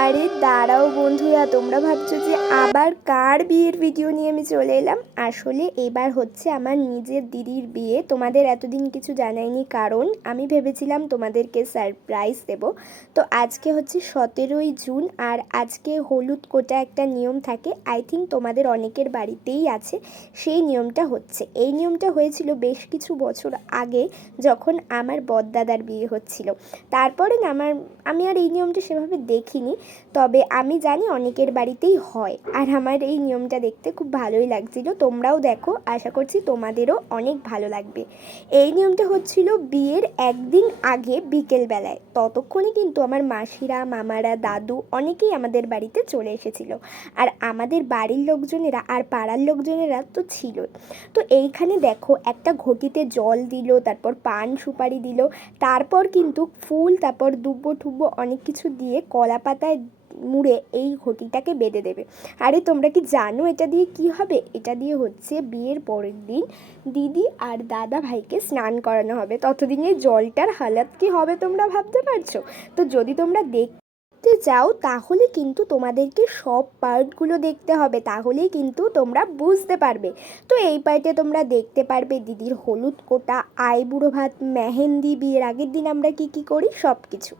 আরে দাঁড়াও বন্ধুরা, তোমরা ভাবছো যে আবার কার বিয়ের ভিডিও নিয়ে আমি চলে এলাম। আসলে এবার হচ্ছে আমার নিজের দিদির বিয়ে। তোমাদের এতদিন কিছু জানাইনি, কারণ আমি ভেবেছিলাম তোমাদেরকে সারপ্রাইজ দেব। তো আজকে হচ্ছে 17ই জুন, আর আজকে হলুদ কোটা একটা নিয়ম থাকে, আই থিঙ্ক তোমাদের অনেকের বাড়িতেই আছে। সেই নিয়মটা হচ্ছে, এই নিয়মটা হয়েছিল বেশ কিছু বছর আগে, যখন আমার বড়দাদার বিয়ে হচ্ছিল। তারপরে না আমি আর এই নিয়মটা সেভাবে দেখিনি, তবে আমি জানি অনেকের বাড়িতেই হয়। আর আমার এই নিয়মটা দেখতে খুব ভালোই লাগছিল, তোমরাও দেখো, আশা করছি তোমাদেরও অনেক ভালো লাগবে। এই নিয়মটা হচ্ছিল বিয়ের একদিন আগে বিকেলবেলায়, ততক্ষণে কিন্তু আমার মাসিরা, মামারা, দাদু অনেকেই আমাদের বাড়িতে চলে এসেছিল। আর আমাদের বাড়ির লোকজনেরা আর পাড়ার লোকজনেরা তো ছিল। তো এইখানে দেখো, একটা ঘটিতে জল দিল, তারপর পান সুপারি দিল, তারপর কিন্তু ফুল, তারপর দুব্বো ঠুব্বো অনেক কিছু দিয়ে কলা পাতায় মুড়ে এই ঘটিটাকে বেঁধে দেবে। আরে তোমরা কি জানো এটা দিয়ে কি হবে? এটা দিয়ে হচ্ছে বিয়ের পরের দিন দিদি আর দাদা ভাইকে স্নান করানো হবে। ততদিনে জলটার হালাত কি হবে তোমরা ভাবতে পারছো? তো যদি তোমরা দেখতে চাও তাহলে কিন্তু তোমাদেরকে সব পার্টগুলো দেখতে হবে, তাহলেই কিন্তু তোমরা বুঝতে পারবে। তো এই পার্টে তোমরা দেখতে পারবে দিদির হলুদ কোটা, আইবুড়ো ভাত, মেহেন্দি, বিয়ের আগের দিন আমরা কি কি করি সব কিছু।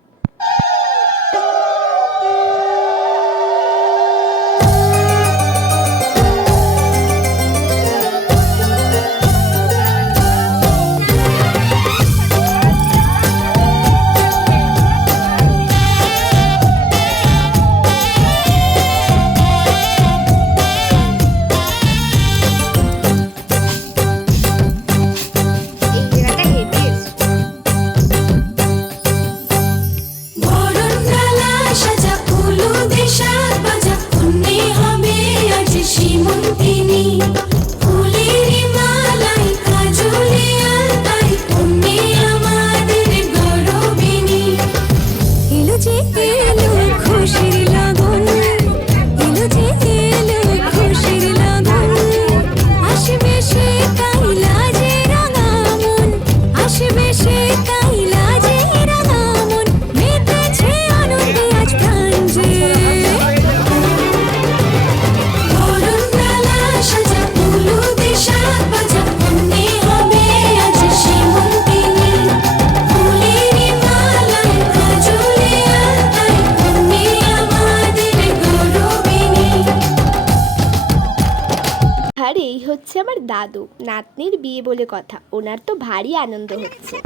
আর এই হচ্ছে আমার দাদু, নাতনির বিয়ে বলে কথা, ওনার তো ভারী আনন্দ হচ্ছে।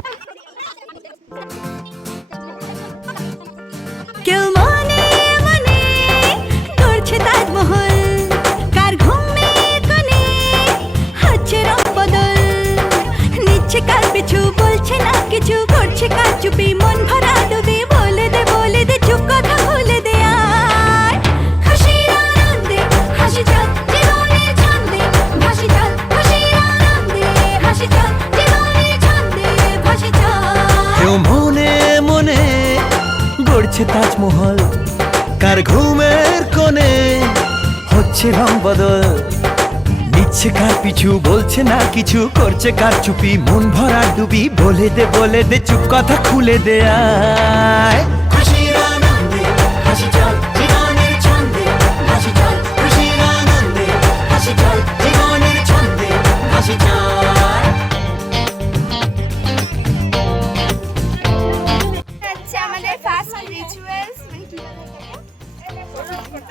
কেউ মনে মনে করছে তাজমহল, কার ঘুমে কোণে হচ্ছে রং বদল, নিচ্ছে কার পিছু, বলছে না কিছু, করছে কার চুপি, মন ভরা ডুবি, বলে দে চুপ কথা খুলে দে। আর খুশির আনন্দে হাসি চল জীবনের ছন্দে ভাসি চল, খুশির আনন্দে হাসি চল জীবনের ছন্দে ভাসি চল। কেউ মনে মনে গড়ছে তাজমহল, কার ঘুমের কোণে হচ্ছে রং বদল, নিচ্ছে কার পিছু, বলছে না কিছু, করছে কার চুপি, মন ভরা ডুবি, বলে দে চুপ কথা খুলে দে। আয় খুশির আনন্দে হাসি চল জীবনের ছন্দে ভাসি চল, খুশির আনন্দে হাসি চল জীবনের ছন্দে ভাসি চল।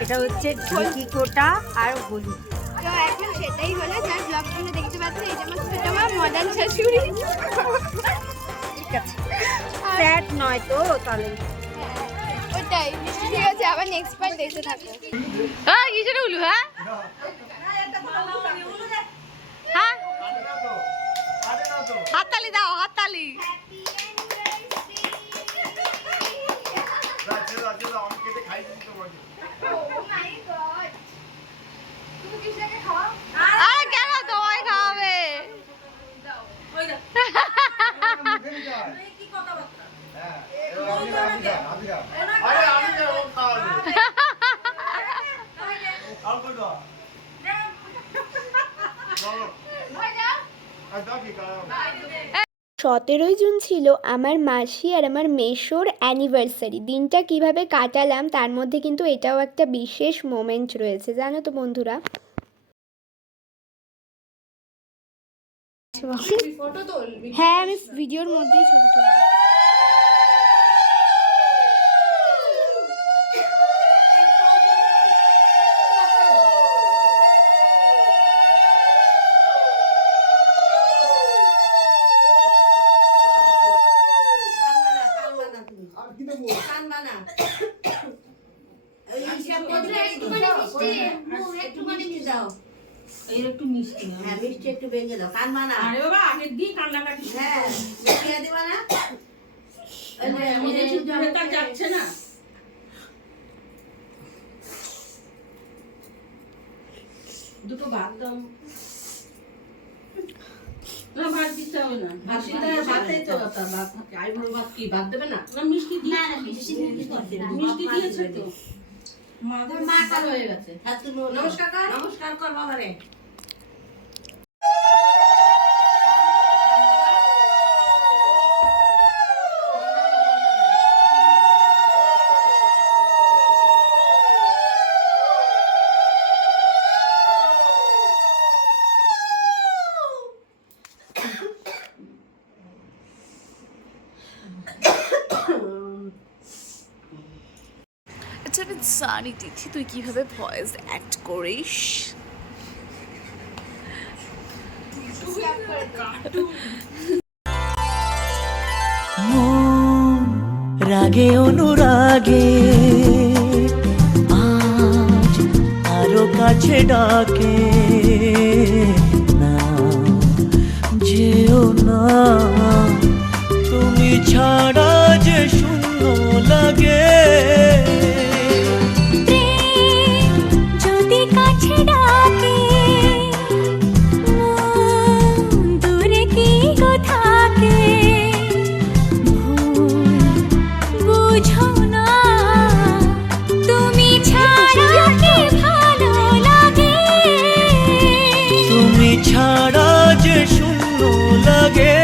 এটা হচ্ছে ঢেকি কোটা আর হলুদ। তো এখন সেটাই হলো, যার ব্লগ তোমরা দেখতে পাচ্ছ, এই যে আমার ছোট মা, মডার্ন শাশুড়ি। ঠিক আছে, স্যাড নয় তো তাহলে। ওটাই ঠিক আছে, আবার নেক্সট পার্ট দেখতে থাকো। হ্যাঁ কিসের উলু? হ্যাঁ হ্যাঁ হাততালি দাও, হাততালি। আরে কেন তোমায় খাওয়াবে? 17ই জুন ছিল আমার মাসি আর আমার মেসোর অ্যানিভার্সারি। দিনটা কিভাবে কাটালাম তার মধ্যে কিন্তু এটাও একটা বিশেষ মোমেন্ট রয়েছে, জানো তো বন্ধুরা। হ্যাঁ, আমি ভিডিওর মধ্যেই ছবি তুলব। একটু মিষ্টি একটু ভেঙে দাও, কান মানা। আরে বাবা, আগে দি কান্না কাটি। হ্যাঁ, দিয়ে দিবা না। যাচ্ছে না। দুটো ভাত দাও। না, ভাত দিতে হবে না। ভাতেই তো ভাত। আইবুড়ো ভাত কি ভাত দেবে না? না, মিষ্টি দিয়ে। না, মিষ্টি দিয়েছে তো। মা কালো হয়ে গেছে। নমস্কার কর। নমস্কার কর বাবা রে। আচ্ছা, আমি জানি তিথি তুই কিভাবে ভয়েস অ্যাক্ট করিস। মন রাগে অনুরাগে আজ আরো কাছে ডাকে, না যেও না, তুমি ছাড়া যে শূন্য লাগে। যদি কাছে ডাকে মন দূরে কি গো থাকে, বুঝো না তুমি ছাড়া কি ভালো লাগে, তুমি ছাড়া যে শূন্য লাগে।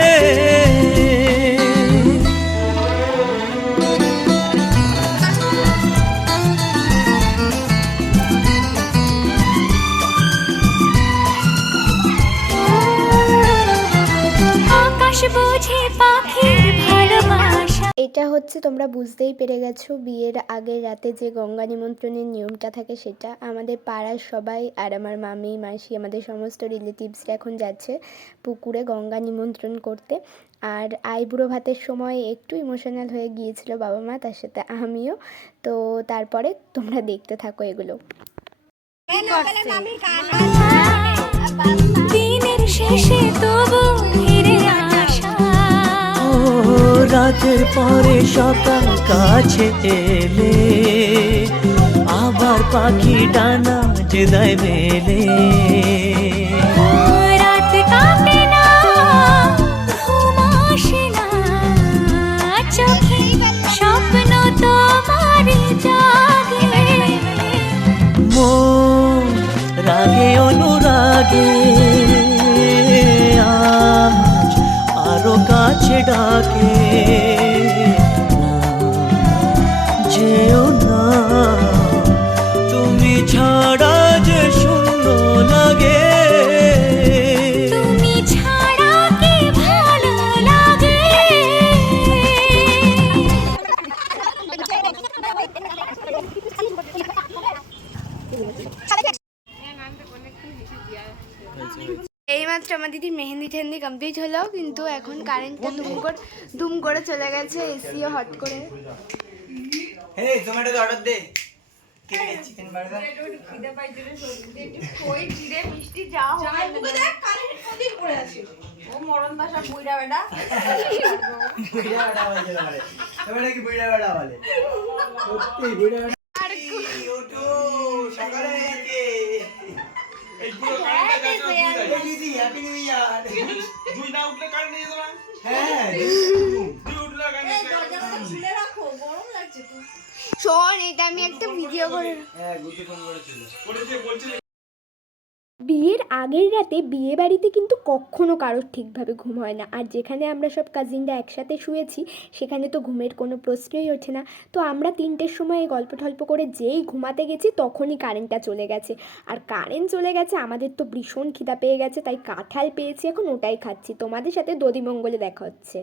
আকাশ বোঝে পাখির ভালোবাসা। এটা হচ্ছে, তোমরা বুঝতেই পেরে গেছো, বিয়ের আগের রাতে যে গঙ্গা নিমন্ত্রণের নিয়মটা থাকে সেটা। আমাদের পাড়ার সবাই আর আমার মামি মাসি আমাদের সমস্ত রিলেটিভসরা এখন যাচ্ছে পুকুরে গঙ্গা নিমন্ত্রণ করতে। আর আইবুড়ো ভাতের সময় একটু ইমোশনাল হয়ে গিয়েছিল বাবা মা, তার সাথে আমিও। তো তারপরে তোমরা দেখতে থাকো এগুলো। দিনের শেষে তবু ফিরে আসা, ও রাতের পরে সকাল কাছে এলে, আবার পাখি ডানা যে দেয় মেলে। রাত কাটে না, ঘুম আসে না, চোখে স্বপ্ন তোমার জাগে। মন রাগে অনুরাগে আজ আরো কাছে ডাকে, না যেও না, তুমি ছাড়া যে শূন্য লাগে। তুমি ছাড়া কি ভালো লাগে। এইমাত্র আমার দিদির মেহেন্দি টেহেন্দি কমপ্লিট হলো, কিন্তু এখন কারেন্টটা দুম করে চলে গেছে, এসিও হট করে। এই জোম্যাটোতে অর্ডার দে, চিকেন বার্গার। বুইড়া বেটা বলে, তোমরা কি বুইড়া বেটা বলে? সত্যি বুইড়া বেটা। ওঠো, সকালে হয়ে গেছে। এই পুরো কারেন্টটা কাছে দিদি, হ্যাপি নিউ ইয়ার। দুই না উঠলে কারেন্ট নিয়ে যাবে। হ্যাঁ, দুই উঠলে কারেন্ট খুলে রাখো, গরম লাগছে তো। শোন, এটা আমি একটা ভিডিও করে, হ্যাঁ, গুটি ফোন করেছিল। করেছে বলছিল বিয়ের আগের রাতে বিয়ে বাড়িতে কিন্তু কখনো কারোর ঠিকভাবে ঘুম হয় না, আর যেখানে আমরা সব কাজিনরা একসাথে শুয়েছি সেখানে তো ঘুমের কোনো প্রশ্নই ওঠে না। তো আমরা 3টের সময় গল্প টল্প করে যেই ঘুমাতে গেছি তখনই কারেন্টটা চলে গেছে, আর কারেন্ট চলে গেছে আমাদের তো ভীষণ খিদা পেয়ে গেছে, তাই কাঁঠাল পেয়েছি এখন ওটাই খাচ্ছি। তোমাদের সাথে দধিমঙ্গলে দেখা হচ্ছে।